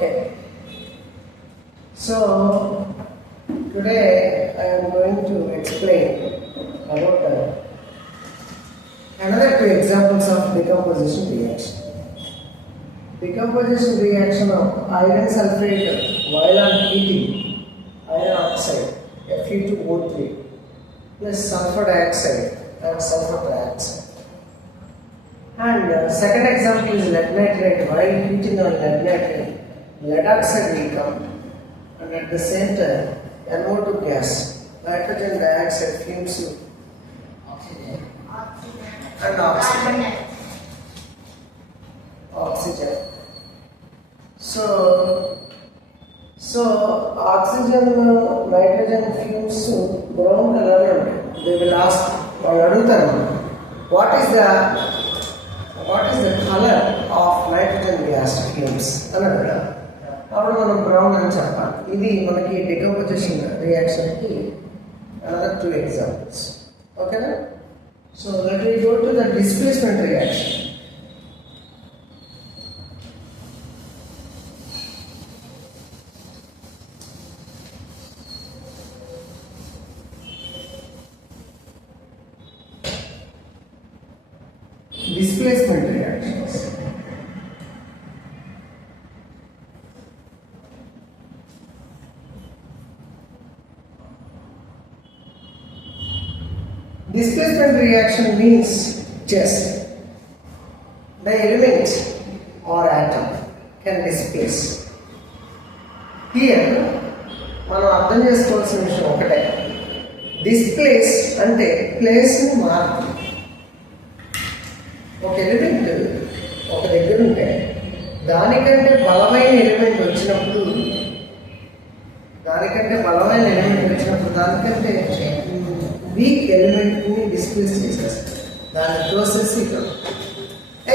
Okay. So today I am going to explain about another two examples of decomposition reaction. Decomposition reaction of iron sulfate while on heating iron oxide Fe2O3 plus sulfur dioxide and sulfur dioxide. And second example is lead nitrate. While heating on lead nitrate, lead oxide will come, and at the same time NO2 gas, nitrogen dioxide fumes with oxygen and oxygen. So oxygen, nitrogen fumes brown color. They will ask, what is the color of nitrogen gas fumes? After మనం brown అని చెప్పాలి. ఇది మనకి decomposition reaction కి another two examples. Okay? So let me go to the displacement reaction. Displacement reactions. Displacement reaction means just the element or atom can displace. Here, మనం అర్థం చేసుకోవాల్సిన విషయం ఒకటే. డిస్ప్లేస్ అంటే ప్లేస్ ని మార్పు. ఒక ఎలిమెంట్ ఒక దగ్గర ఉంటే దానికంటే బలమైన ఎలిమెంట్ వచ్చినప్పుడు దానికంటే వీక్ ఎలిమెంట్ని డిస్ప్లేస్ చేసేస్తారు. దాని ప్రాసెస్ ఇక్కడ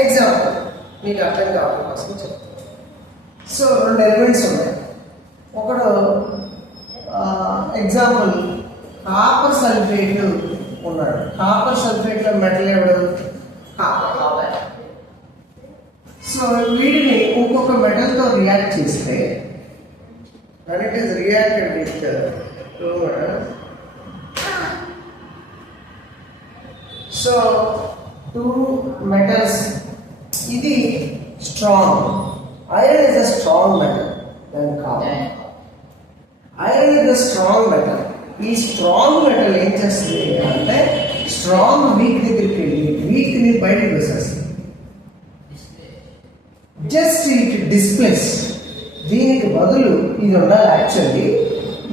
ఎగ్జాంపుల్ మీకు అర్థం కావడం కోసం చెప్తాను. సో రెండు ఎలిమెంట్స్ ఉన్నాయి. ఒకడు ఎగ్జాంపుల్ కాపర్ సల్ఫేట్ ఉన్నాడు. కాపర్ సల్ఫేట్లో మెటల్ ఎవడు? సో వీటిని ఇంకొక మెటల్తో రియాక్ట్ చేస్తే when it is reacted with two metals, so two metals, ఇది strong. Iron is a strong metal than copper. Iron is a strong metal. ఈ strong metal ఏం చేస్తుంది అంటే స్ట్రాంగ్ వీక్ దగ్గరికి వెళ్ళి వీక్ ని బయటకు వేసేస్తుంది. Just it displace. దీనికి బదులు ఇది ఉండాలి. యాక్చువల్లీ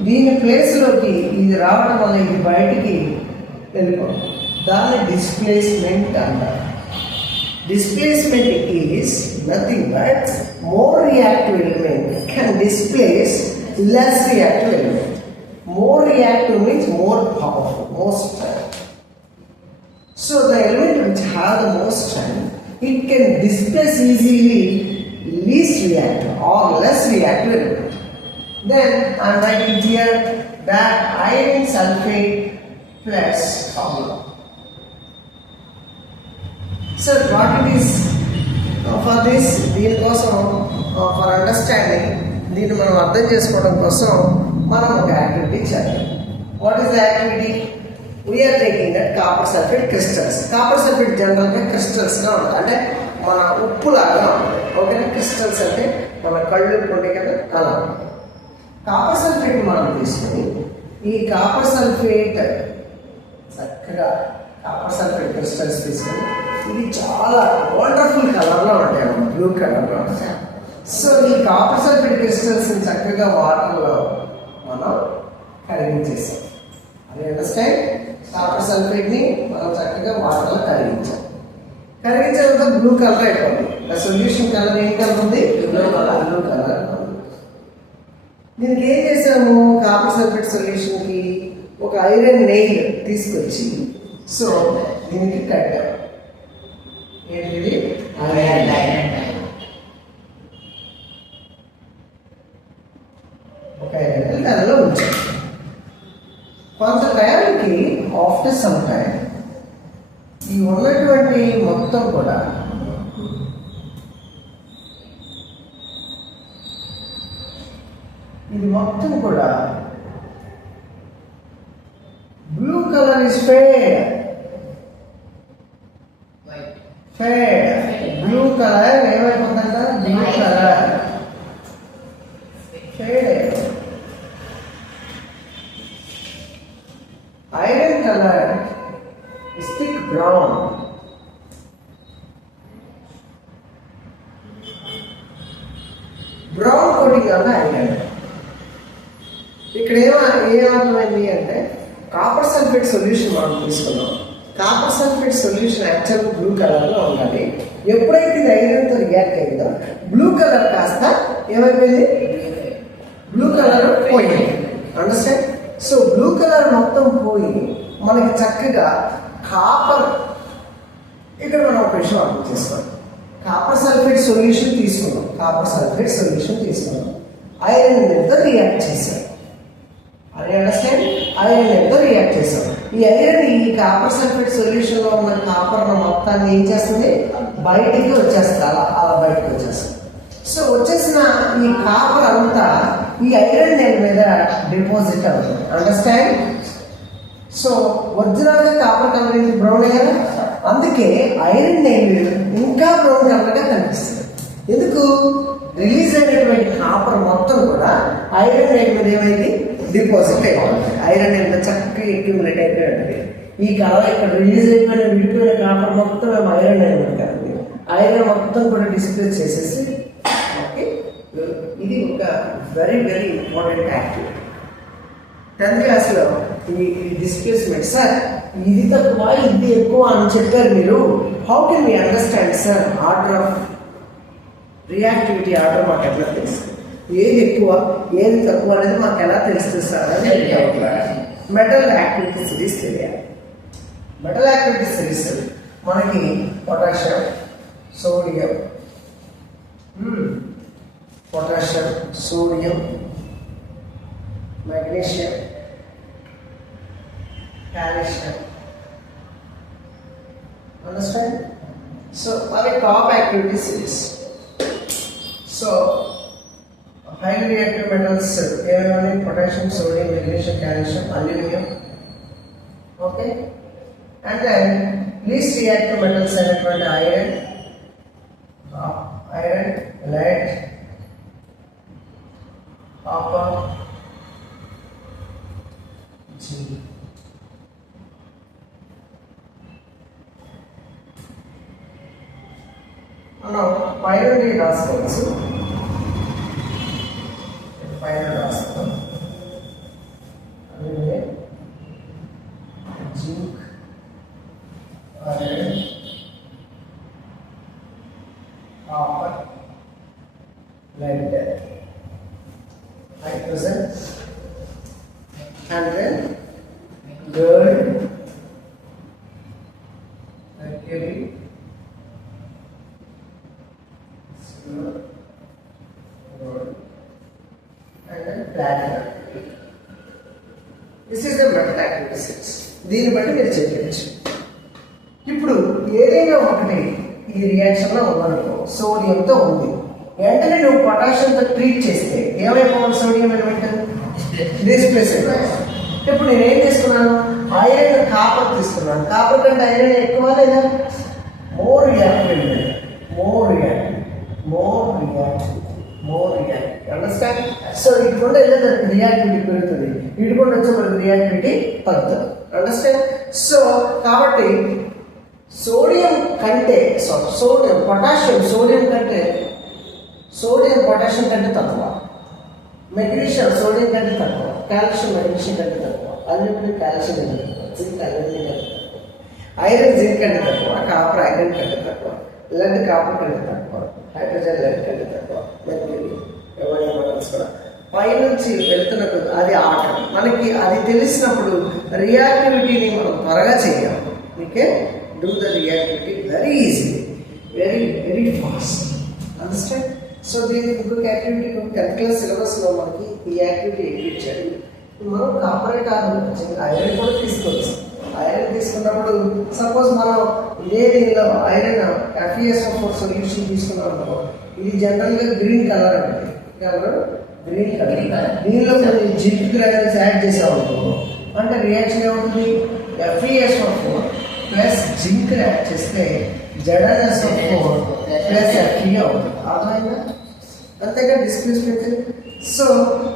దీని ప్లేస్లోకి ఇది రావడం వల్ల ఇది బయటికి వెళ్ళిపోతుంది. దాన్ని డిస్ప్లేస్మెంట్ అంటారు. Displacement is nothing but more reactive element can displace less reactive element. More reactive means more powerful, more strength. So the element which has the most strength, it can displace easily least reactive or less reactive element. Then I am writing here that iron sulfate plus copper. So what it is for this? దీని కోసం for understanding, దీన్ని మనం అర్థం చేసుకోవడం కోసం మనం ఒక activity చేయాలి. What is the activity? We are taking that copper sulphate crystals. Copper sulphate జనరల్గా క్రిస్టల్స్గా ఉంటుంది, అంటే మన ఉప్పులాగా ఉంటుంది. ఓకేనా? క్రిస్టల్స్ అంటే మన కళ్ళు ఉంటాయి కదా, అలా. కాపర్ సల్ఫేట్ మనం తీసుకుని ఈ కాపర్ సల్ఫేట్ చక్కగా కాపర్ సల్ఫేట్ క్రిస్టల్స్ తీసుకుని ఇది చాలా వండర్ఫుల్ కలర్లో ఉంటాయి అన్నమాట, బ్లూ కలర్లో ఉంటాయి. సో ఈ కాపర్ సల్ఫేట్ క్రిస్టల్స్ చక్కగా వాటర్లో మనం కరిగించేసాం. అది అండర్స్టాండ్? కాపర్ సల్ఫేట్ని మనం చక్కగా వాటర్లో కరిగించాం. కరిగించిన తర్వాత బ్లూ కలర్ అయిపోతుంది. ఆ సొల్యూషన్ కలర్ ఏం కలర్ ఉంది? Blue colour. దీనికి ఏం చేసాము? కాపర్ సల్ఫేట్ సొల్యూషన్కి ఒక ఐరన్ నెయిల్ తీసుకొచ్చి సో దీనికి కట్టాం. ఏంటిది? Iron nail. ఒక ఐరన్ దానిలో ఉంచాం. కొంత టైంకి ఆఫ్టర్ సమ్ టైం ఈ ఉన్నటువంటి మొత్తం కూడా ఇది మొత్తం కూడా blue colour is fade. Blue colour ఏమైపోతుందంట? Blue colour fade. Iron colour is thick brown. Brown coating వల్ల ఐరన్. ఇక్కడ ఏమర్థమైంది అంటే కాపర్ సల్ఫేట్ సొల్యూషన్ మనం తీసుకున్నాం. కాపర్ సల్ఫేట్ సొల్యూషన్ యాక్చువల్గా బ్లూ కలర్లో ఉండాలి. ఎప్పుడైతే ఇది ఐరన్తో రియాక్ట్ అయిందో బ్లూ కలర్ కాస్త ఏమైపోయింది? బ్లూ కలర్ పోయింది. అండర్స్టాండ్? సో బ్లూ కలర్ మొత్తం పోయి మనకి చక్కగా కాపర్, ఇక్కడ మనం ఒక విషయం అర్థం చేసుకోవాలి. కాపర్ సల్ఫేట్ సొల్యూషన్ తీసుకున్నాం. ఐరన్ తో రియాక్ట్ చేశాం. అది అండర్స్టాండ్? ఐరన్ తో రియాక్ట్ చేసాం. ఈ ఐరన్ ఈ కాపర్ సల్ఫేట్ సొల్యూషన్ లో ఉన్న కాపర్ మొత్తాన్ని ఏం చేస్తుంది? బయటికి వచ్చేస్తుంది. అలా బయటకు వచ్చేస్తుంది. సో వచ్చేసిన ఈ కాపర్ అంతా ఈ ఐరన్ నెయిల్ మీద డిపాజిట్ అవుతుంది. అండర్స్టాండ్? సో ఒరిజినల్ గా కాపర్ కలర్ ఏంటి? బ్రౌన్ కదా. అందుకే ఐరన్ నెయిల్ ఇంకా బ్రౌన్ కలర్ గా కనిపిస్తుంది. ఎందుకు? రిలీజ్ అయినటువంటి కాపర్ మొత్తం కూడా ఐరన్ నెయిల్ మీద ఏమైంది? డిపాజిట్ అయిపోతుంది. ఐరన్ నెయిల్ మీద చక్కగా అక్యూములేట్ అయిపోయి ఉంటుంది. ఈ కలర్ ఇక్కడ రిలీజ్ అయిపోయిన విడిపోయిన కాపర్ మొత్తం మేము ఐరన్ నెయిల్ మీద కదండి. ఐరన్ మొత్తం కూడా డిస్ప్లే చేసేసి ఇది ఒక very very important activity. 10th క్లాస్లో ఈ డిస్ప్లేస్మెంట్ సార్ ఇది తక్కువ ఇది ఎక్కువ అని చెప్పారు మీరు. How can we understand sir? Order of reactivity order మాకు ఎట్లా తెలుస్తుంది? ఏది ఎక్కువ ఏది తక్కువ అనేది మాకు ఎలా తెలుస్తుంది సార్ అని మెటల్ యాక్టివిటీ సిరీస్ తెలియాలి. మెటల్ యాక్టివిటీ సిరీస్ మనకి potassium, sodium, magnesium, calcium. Understand? So, our top activity series. So, highly reactive metals, potassium, sodium, magnesium, calcium, aluminum. Okay? And then least reactive metals are iron, lead, copper, zinc. Now, pine రాసుకోవచ్చు. పైన రాస్తాం. అలాగే zinc, iron, copper, lead, hydrogen, and then gold, mercury, silver, gold, and then platinum. This is the metal activity series. దీన్ని బట్టి మీరు చెప్పవచ్చు. ఇప్పుడు ఏదైనా ఒకటి ఈ రియాక్షన్ లో ఉందనుకో, సోడియంతో ఉంది, వెంటనే నువ్వు పొటాషియంతో ట్రీట్ చేస్తే ఏమైపోవాలి? సోడియం ఎలిమెంట్ డిస్ప్లేస్ అయిపోయింది. ఇప్పుడు నేనేం తీసుకున్నాను? ఐరన్, కాపర్ తీసుకున్నాను. కాపర్ కంటే ఐరన్ ఎక్కువ లేదా? More reactive. అండర్స్టాండ్? సో ఇటుకుండా వెళ్ళేది రియాక్టివిటీ పెరుగుతుంది, ఇటుకుండా వచ్చే మనకి రియాక్టివిటీ తగ్గుతుంది. అండర్స్టాండ్? సో కాబట్టి సోడియం కంటే పొటాషియం కంటే తక్కువ, మెగ్నీషియం సోడియం కంటే తక్కువ, కాల్షియం మెగ్నీషియం కంటే తక్కువ, అల్యూమినియం కాల్షియం కంటే తక్కువ, జింక్ అల్యూమినియం కంటే తక్కువ, ఐరన్ జింక్ కంటే తక్కువ, కాపర్ ఐరన్ కంటే తక్కువ, lead కాపర్ కంటే తక్కువ, హైడ్రోజన్ lead కంటే తక్కువ, మెర్క్యూరీ ఎవరి మెటల్స్ కూడా పైనుంచి వెళ్తున్నప్పుడు అది ఆర్డర్. మనకి అది తెలిసినప్పుడు రియాక్టివిటీని మనం త్వరగా చేయాలి. Okay, do the reactivity very easy, very very fast. Understand? So దీనికి ఇంకొక యాక్టివిటీ 10th క్లాస్ సిలబస్లో మనకి ఈ యాక్టివిటీ ఇచ్చాడు. మనం కాపరే కాదు, ఐరన్ కూడా తీసుకోవచ్చు. ఐరన్ తీసుకున్నప్పుడు సపోజ్ మనం ఇదే దీనిలో ఐరన్ FeSO4 సొల్యూషన్ తీసుకున్నాం అనుకో, ఇది జనరల్గా గ్రీన్ కలర్ అంటే కలర్ గ్రీన్ కలర్. దీనిలో కొన్ని జింక్ గ్రానైల్స్ యాడ్ చేసామనుకో అంటే రియాక్షన్ ఏమవుతుంది? FeSO4 ప్లస్ జింక్ యాడ్ చేస్తే ZnSO4 ప్లస్ Fe అవుతుంది. అర్థమైందా? అంతేగా డిస్ప్లేస్మెంట్. సో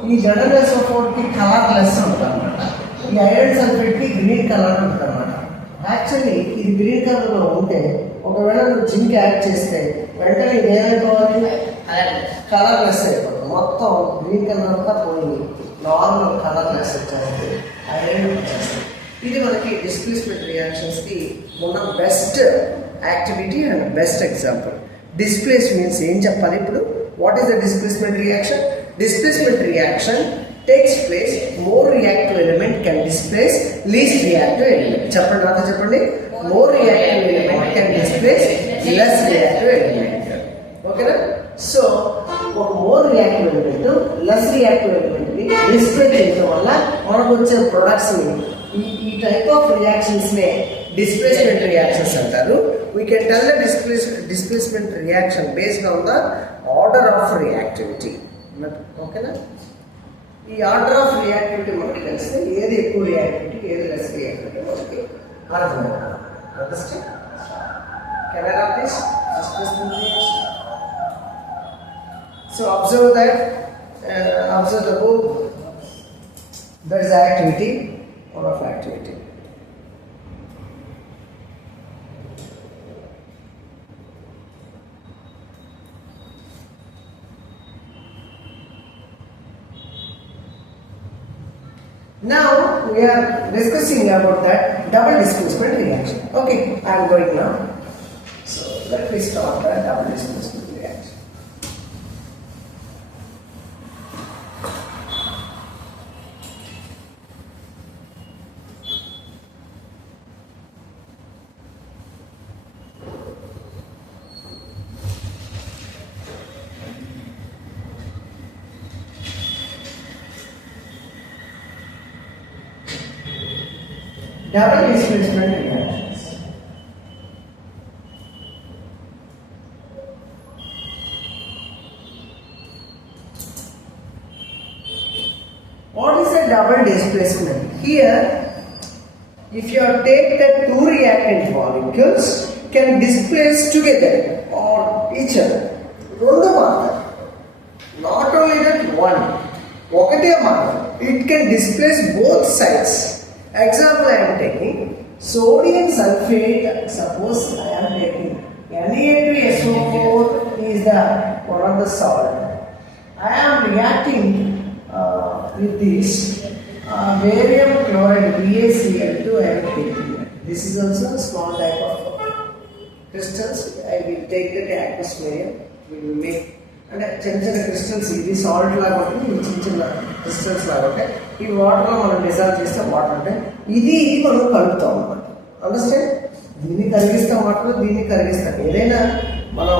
ఈ ZnSO4 కి కలర్ లెస్ ఉంటుంది అనమాట. ఈ ఐరన్ సల్ఫేట్ కి గ్రీన్ కలర్ ఉంటుంది అనమాట. యాక్చువల్లీ ఇది గ్రీన్ కలర్ లో ఉంటే ఒకవేళ నువ్వు జింక్ యాడ్ చేస్తే వెంటనే ఇది ఏమైపోవాలి? కలర్ లెస్ అయిపోతుంది. మొత్తం గ్రీన్ కలర్ అంతా పోయి నార్మల్ కలర్ లెస్ వచ్చేస్తుంది, ఐరన్ వచ్చేస్తుంది. ఇది మనకి డిస్ప్లేస్మెంట్ రియాక్షన్స్ కి ఉన్న best activity and best example. Displace means ఏం చెప్పాలి ఇప్పుడు? What is the displacement reaction? Displacement reaction takes place, more reactive element can displace least reactive element. చెప్పండి. More reactive element can displace less reactive element. ఓకేనా? So ఒక more reactive element less reactive element ని display చేయడం వల్ల మనకు వచ్చే products ని ఈ టైప్ ఆఫ్ రియాక్షన్స్ నే డిస్ప్లేస్మెంట్ రియాక్షన్స్ అంటారు. We can tell the displacement reaction based on the order of reactivity. ఓకేనా? ఈ ఆర్డర్ ఆఫ్ రియాక్టివిటీ మనకి తెలిస్తే ఏది ఎక్కువ రియాక్టివిటీ ఏది లెస్ రియాక్టివిటీ మనకి అర్థమవుతుంది. Understand? Can I write this displacement reaction? So observe the book. There is activity or of activity. Now we are discussing about that double displacement reaction. Okay, I am going now. So let me start that double displacement reaction. Double displacement reactions. What is a double displacement? Here, if you take the two reactant molecules can displace together or each other. Rendu matter. Not only that one. Okate matter. It can displace both sides. Example I am taking sodium sulfate. Suppose I am taking Na2SO4 is the one of the salt. I am reacting with this barium chloride BaCl2 I am taking. This is also a small type of crystals. I will take the atmosphere. We will make అంటే చిన్న crystals. ఇది salt లాగా ఉంటుంది, ఇది చిన్న crystals లాగా ఉంటాయి. ఈ వాటర్లో మనం డిజాల్వ్ చేస్తే వాటర్ ఉంటాయి. ఇది మనం కలుపుతాం అన్నమాట. అండర్స్టాండ్? దీన్ని కరిగిస్తాం వాటర్, దీన్ని కరిగిస్తాం. ఏదైనా మనం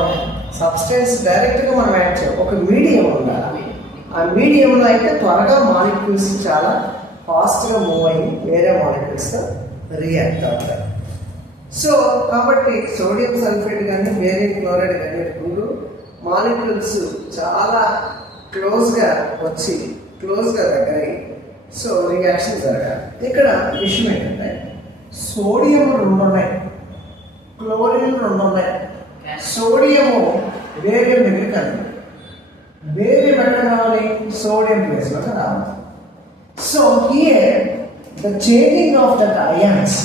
సబ్స్టెన్స్ డైరెక్ట్గా మనం యాడ్ చేయం. ఒక మీడియం ఉండాలి. ఆ మీడియంలో అయితే త్వరగా మాలిక్యూల్స్ చాలా ఫాస్ట్గా మూవ్ అయ్యి వేరే మాలిక్యూల్స్తో రియాక్ట్ అవుతారు. సో కాబట్టి సోడియం సల్ఫేట్ కానీ బేరియం క్లోరైడ్ కానీ ముందు మాలిక్యూల్స్ చాలా క్లోజ్గా వచ్చి క్లోజ్గా దగ్గరై సో రియాక్షన్ జరగాలి. ఇక్కడ విషయం ఏంటంటే సోడియం 2 ఉన్నాయి, క్లోరిన్ 2 ఉన్నాయి. సోడియము బేరియం దగ్గర కలిపి బేరియం ఎక్కడ రావాలి? సోడియం ప్లేస్లోకి రావాలి. So here the changing of that ions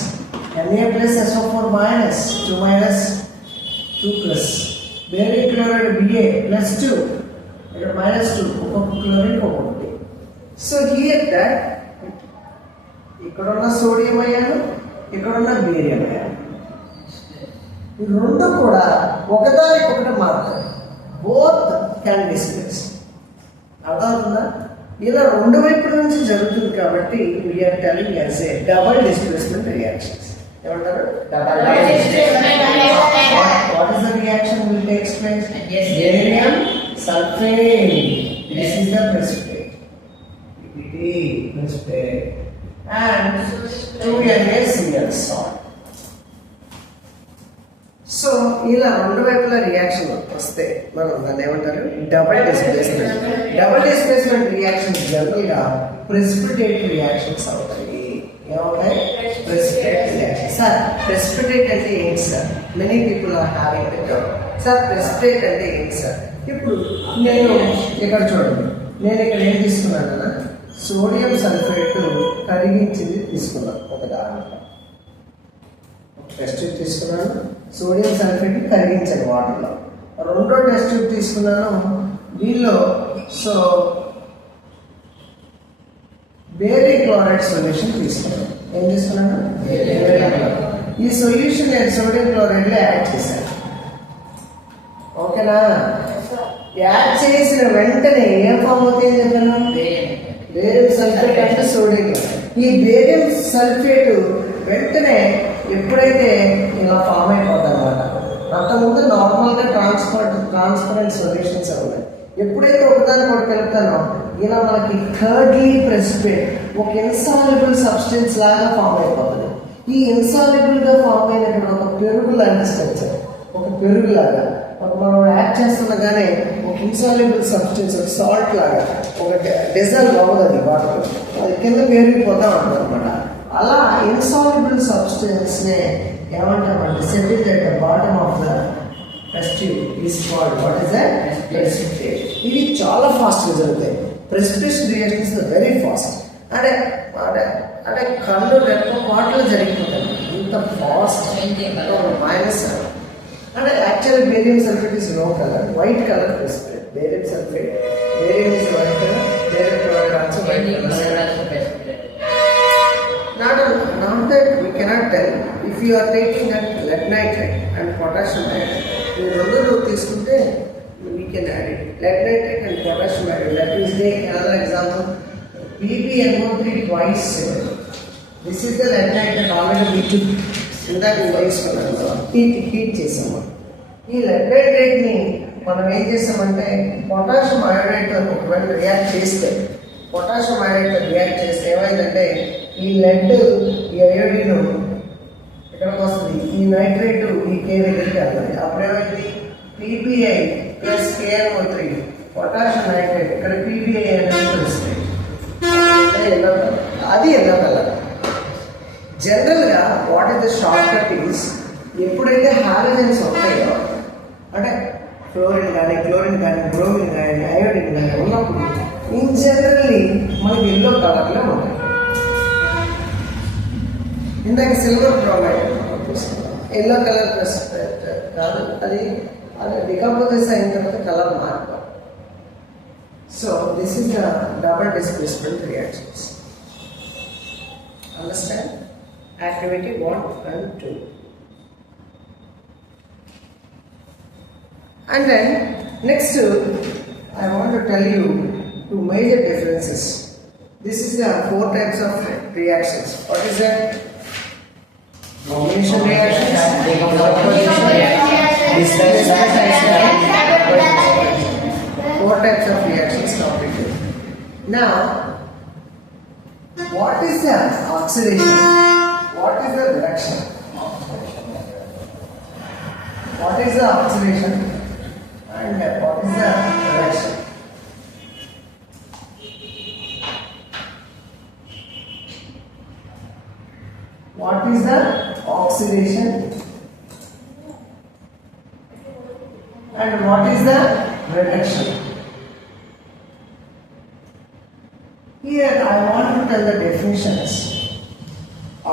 Na+SO4 minus 2 minus 2 plus barium chloride Ba+2 -2 ఒక్కొక్క క్లోరిన్ ఒక్కొక్కటి. సో హియర్ దట్ ఇక్కడున్న సోడియం అయాను ఇక్కడున్న బేరియం అయాను ఈ రెండు కూడా ఒకదానికొకటి మారుతాయి. Both can displace. అర్థమవుతుందా? ఇలా రెండు వైపుల నుంచి జరుగుతుంది కాబట్టి we're telling as a double displacement reactions. ఏమంటారు? Double displacement. What is the reaction will takes place? Barium sulphate. This is the precipitate. ఇది precipitate and 2NaCl salt. So ఇలా రెండు వైపుల రియాక్షన్ వస్తే మనం దాన్ని ఏమంటారు, double displacement. Double displacement reactions జనరల్గా ప్రెసిపిటేట్ రియాక్షన్స్ అవుతాయి. ఏమవుతాయి? Precipitate reaction. సార్ ప్రెసిపిటేట్ అంటే ఏంటి sir? Many people are having the doubt. Sir precipitate అంటే ఏంటి సార్? ఇప్పుడు నేను ఇక్కడ చూడండి, నేను ఇక్కడ ఏం తీసుకున్నాను కదా, సోడియం సల్ఫేట్ కరిగించింది తీసుకున్నాను. ఒక దాంట్లో టెస్ట్ ట్యూబ్ తీసుకున్నాను, సోడియం సల్ఫేట్ కరిగించాను వాటర్లో. రెండో టెస్ట్ ట్యూబ్ తీసుకున్నాను, దీనిలో సో బేరిక్ క్లోరైడ్ సొల్యూషన్ తీసుకున్నాను. ఏం తీసుకున్నాను? ఈ సొల్యూషన్ నేను సోడియం క్లోరైడ్లో యాడ్ చేశాను. ఓకేనా? యాడ్ చేసిన వెంటనే ఏం ఫామ్ అవుతాయని చెప్పాను? బేరియం సల్ఫేట్ అంటే సోడియం. ఈ బేరియం సల్ఫేట్ వెంటనే ఎప్పుడైతే ఇలా ఫామ్ అయిపోతుంది అనమాట. అంతకుముందు నార్మల్గా ట్రాన్స్పరెంట్ సొల్యూషన్స్ ఉన్నాయి. ఎప్పుడైతే ఒకదాన్ని ఒకటి కలుపుతానో ఇలా మనకి థర్డ్లీ ప్రెసిపిటేట్ ఒక ఇన్సాల్యుబుల్ సబ్స్టెన్స్ లాగా ఫామ్ అయిపోతుంది. ఈ ఇన్సాల్యుబుల్గా ఫామ్ అయినప్పుడు ఒక పెరుగు లాంటి స్ట్రక్చర్, ఒక పెరుగులాగా మనం యాడ్ చేస్తుండగానే ఒక ఇన్సాల్యుబుల్ సబ్స్టెన్స్, ఒక సాల్ట్ లాగా ఒక డిజాల్వ్ అవ్వదు, అది వాటర్ అది కింద పెరిగిపోతా ఉంటుంది అనమాట. అలా ఇన్సాల్యుబుల్ సబ్స్టెన్స్నే ఏమంటామంటే settled at the bottom of the test tube is called what is that? Precipitate. ఇవి చాలా ఫాస్ట్గా జరుగుతాయి. Precipitation reactions very fast. అంటే అంటే అంటే కళ్ళు రెప్ప పాటలు జరిగిపోతాయి ఇంత ఫాస్ట్. మైనస్ అంటే actually barium sulphate is no colour, white colour precipitate. Barium sulphate, barium is white colour, barium chloride also white colour. Not that we cannot tell. If you are taking that lead nitrate and potassium nitrate, we రెండు తీసుకుంటే we can add it. Lead nitrate and potassium nitrate. Let me take another example. PbNO3 twice. This is the lead nitrate already we took. ఇందాక heat చేసాము. ఈ lead nitrate ని మనం ఏం చేస్తామంటే potassium iodide ఒకవేళ రియాక్ట్ చేస్తే, పొటాషియం అయోడైడ్ రియాక్ట్ చేస్తే ఏమైందంటే ఈ లెడ్, ఈ అయోడిన్ ఎక్కడికి వస్తుంది, ఈ నైట్రేట్ ఈ కే దగ్గరికి వెళ్తుంది. అప్పుడేమైంది PbI plus KNO3 potassium nitrate, ఇక్కడ PbI అనేది తెలుస్తుంది. అది ఎల్లో కలర్. జనరల్గా what is the short cut is, ఎప్పుడైతే హాలోజన్స్ ఉంటాయో అంటే ఫ్లోరిన్ కానీ, క్లోరిన్ కానీ, బ్రోమిన్ కానీ, అయోడిన్ కానీ ఉన్నప్పుడు ఇన్ జనరల్లీ మనకి ఎల్లో కలర్లో ఉంటాయి. ఇందాక సిల్వర్ బ్రోమైడ్ ఎల్లో కలర్ కాదు, అది డికంపోజెస్ అయిన తర్వాత కలర్ మారిపోతుంది. So this is the double displacement reactions. Understand? Activity 1 and 2. And then next I want to tell you two major differences. This is the 4 types of reactions. What is that? Combination reactions, decomposition reactions, 4 types of reactions completed. Now what is the oxidation? What is the reduction? What is the oxidation and what is the reduction? What is the oxidation and what is the reduction? Here I want to tell the definitions.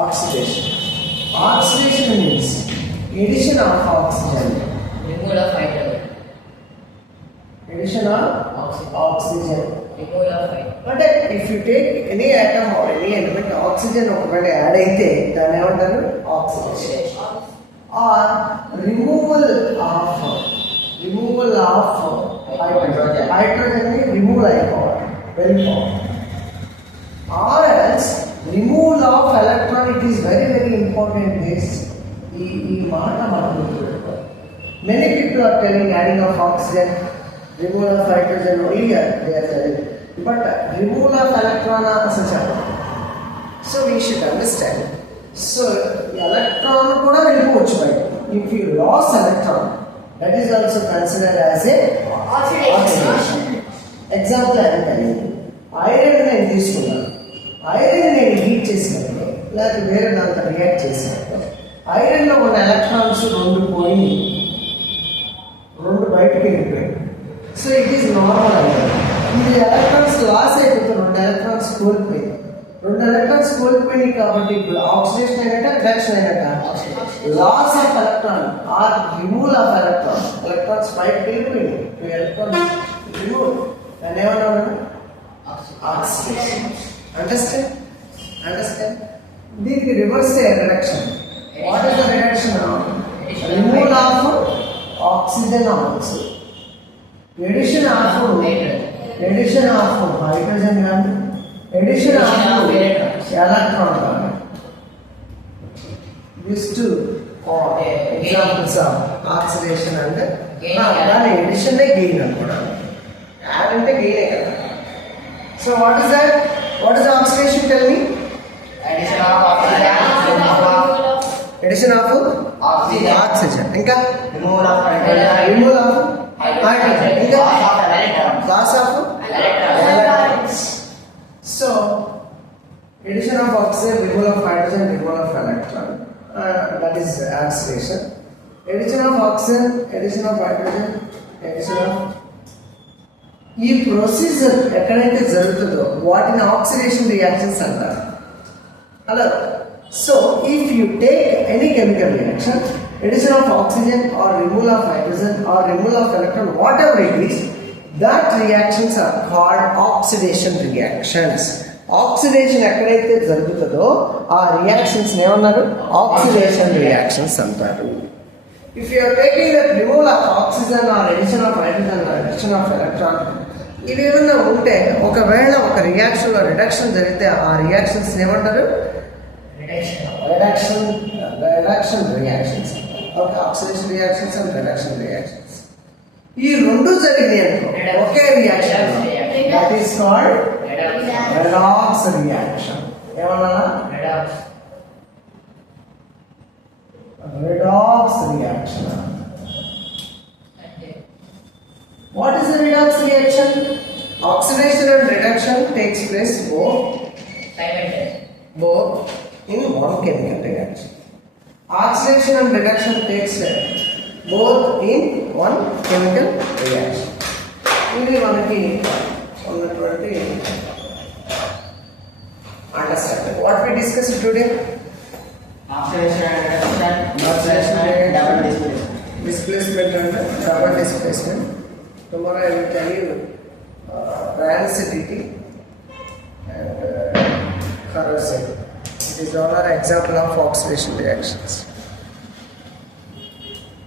Oxidation. Oxidation means addition of oxygen. Removal of hydrogen. Addition of oxygen. Removal of hydrogen. But if you take any atom or any element, oxygen ఒకవేళ add అయితే దాన్ని ఏమంటారు? Oxidation. Or removal of hydrogen. Hydrogen ని remove అయిపోవాలి, వెళ్ళిపోవాలి. Or else removal of electron. It is very very important. This మాట మనం గుర్తుపెట్టుకోవాలి. Many people are telling adding of oxygen, removal of hydrogen only they are telling, but removal of electron అసలు చెప్పాలి. So we should understand. So electron కూడా వెళ్ళిపోవచ్చు బయట, if you lost electron, that is also considered as a oxidation. Example iron నేను తీసుకున్నాను. Iron నేను heat చేసినప్పుడు లేకపోతే వేరే దాంతో రియాక్ట్ చేసినప్పుడు ఐరన్లో ఉన్న ఎలక్ట్రాన్స్ రెండు పోయి రెండు బయటకు వెళ్ళిపోయాయి. So it is normal iron. ఇది ఎలక్ట్రాన్స్ లాస్ అయిపోతుంది, రెండు ఎలక్ట్రాన్స్ కోల్పోయింది. రెండు ఎలక్ట్రాన్స్ కోల్పోయినాయి కాబట్టి ఇప్పుడు ఆక్సిడేషన్ అయినట్ట రిడక్షన్ అయినట్ట. Loss of electron or removal of electron. Electrons బయటకు వెళ్ళిపోయింది, ఎలక్ట్రాన్స్ రిమూవ్ and ఏమన్నా ఆక్సిడేషన్. అండర్స్టాండ్ దీనికి reverse reduction. What is the reduction? Removal of oxygen also, addition of hydrogen కానీ ఎడిషన్ ఆఫ్ ఎలక్ట్రాన్ కానీ. This two examples of oxidation అంటే దాని addition gain అనుకోవడం. Add అంటే గెయినే కదా. So what is that? What is oxidation? Tell me. Addition of oxygen, ఇంకా removal of hydrogen, ఇంకా loss of electrons. So addition of oxygen, removal of hydrogen, removal of electron, that is oxidation. Addition of oxygen, addition of hydrogen, addition of. ఈ procedure ఎక్కడైతే జరుగుతుందో వాటిని oxidation reactions అంటారు. Hello. So if you take any chemical reaction, addition of oxygen or removal of hydrogen or removal of electron, whatever it is, that reactions are called oxidation reactions. Oxidation ఎక్కడైతే జరుగుతుందో ఆ reactions ఏమన్నారు? Oxidation reactions అంటారు. If you are taking the removal of oxygen or addition of hydrogen or addition of electron, ఇవి ఏమన్నా ఉంటే ఒకవేళ ఒక రియాక్షన్ లో రిడక్షన్ జరిగితే ఆ రియాక్షన్స్ ఏమంటారు? Reduction reactions. Okay, oxidation reactions and reduction reactions. ఈ రెండు జరిగినాయి అనుకో ఒకే reaction, that is called redox reaction. ఏమన్నా? redox reaction. What is the redox reaction? Oxidation and reduction takes place both in one chemical reaction. Oxidation and reduction takes both in one chemical reaction. ఇది మనకి ఉన్నటువంటి understanding. What we discuss today? Displacement and double displacement. Tomorrow I will tell you transitivity and corrosive. These all are example of oxidation reactions.